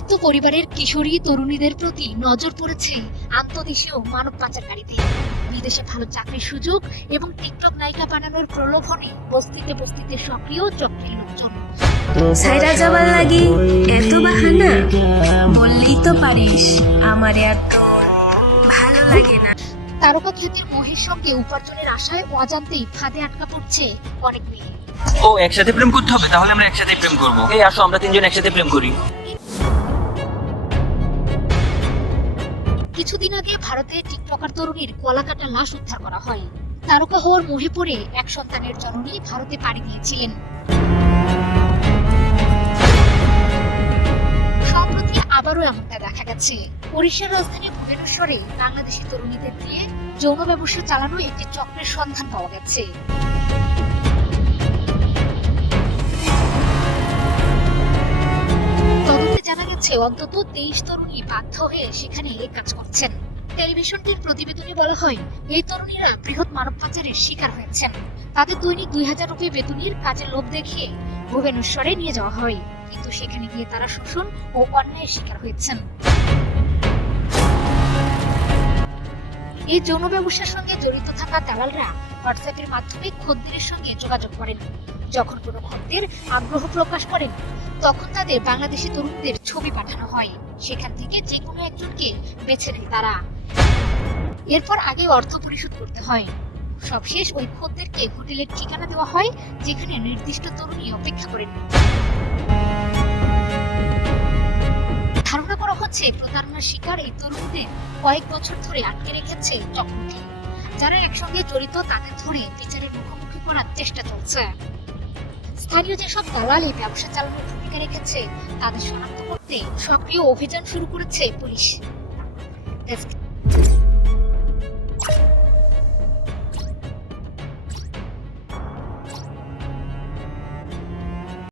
মধ্যবিত্ত পরিবারের কিশোরী তরুণীদের প্রতি নজর পড়েছে আন্তদেশীয় মানব পাচারকারীদের। বিদেশে ভালো চাকরির সুযোগ এবং টিকটক নায়িকা বানানোর প্রলোভনে বস্তিতে বস্তিতে সক্রিয় চক্রের লোকজন। সাইরা যাবার লাগি এত বাহানা, বললেই তো পারিস আমারে আর তোর ভালো লাগে না। তারকা খ্যাতির মোহের সঙ্গে উপার্জনের আশায় অজান্তেই ফাঁদে আটকা পড়ছে অনেক মেয়ে। ও একসাথে প্রেম করতে হবে, তাহলে আমরা একসাথে প্রেম করবো। এই আসো আমরা তিনজন একসাথে প্রেম করি। কিছুদিন আগে ভারতে টিকটকার তরুণীর গলাকাটা লাশ উদ্ধার করা হয়। তারকা হওয়ার মোহে পড়ে এক সন্তানের জননী ভারতে পাড়ি দিয়েছিলেন। সম্প্রতি আবারও এমনটা দেখা গেছে। ওড়িশার রাজধানী ভুবনেশ্বরে বাংলাদেশি তরুণীদের দিয়ে যৌন ব্যবসা চালানো একটি চক্রের সন্ধান পাওয়া গেছে। তদন্তে জানা গেছে অন্তত 23 তরুণী বাধ্য হয়ে সেখানে কাজ করছেন। টেলিভিশনটির প্রতিবেদনে বলা হয়, এই তরুণীরা বৃহৎ মানব পাচারের শিকার হয়েছেন। তাদের দৈনিক 2000 রুপি বেতনের কাজের লোভ দেখিয়ে ভুবনেশ্বরে নিয়ে যাওয়া হয়, কিন্তু সেখানে গিয়ে তারা শোষণ ও অন্যায়ের শিকার হয়েছেন। এই যৌন ব্যবসার সঙ্গে জড়িত থাকা দালালরা হোয়াটসঅ্যাপের মাধ্যমে খদ্দেরের সঙ্গে যোগাযোগ করেন। যখন কোনো খদ্দের আগ্রহ প্রকাশ করেন, তখন তাদের বাংলাদেশি তরুণদের ছবি পাঠানো হয়। সেখান থেকে যে কোনো একজনকে বেছে নেয় তারা। এরপর আগে অর্থ পরিশোধ করতে হয়। সবশেষ ওই খদ্দেরকে হোটেলের ঠিকানা দেওয়া হয়, যেখানে নির্দিষ্ট তরুণী অপেক্ষা করেন। ধারণা করা হচ্ছে প্রতারণার শিকার এই তরুণদের কয়েক বছর ধরে আটকে রেখেছে চক্রটি। যারা একসঙ্গে জড়িত তাদের ধরে বিচারের মুখোমুখি করার চেষ্টা চলছে। স্থানীয় যেসব দালাল এই ব্যবসা চালানোর ভূমিকা রেখেছে তাদের শনাক্ত করতে সক্রিয় অভিযান শুরু করেছে পুলিশ।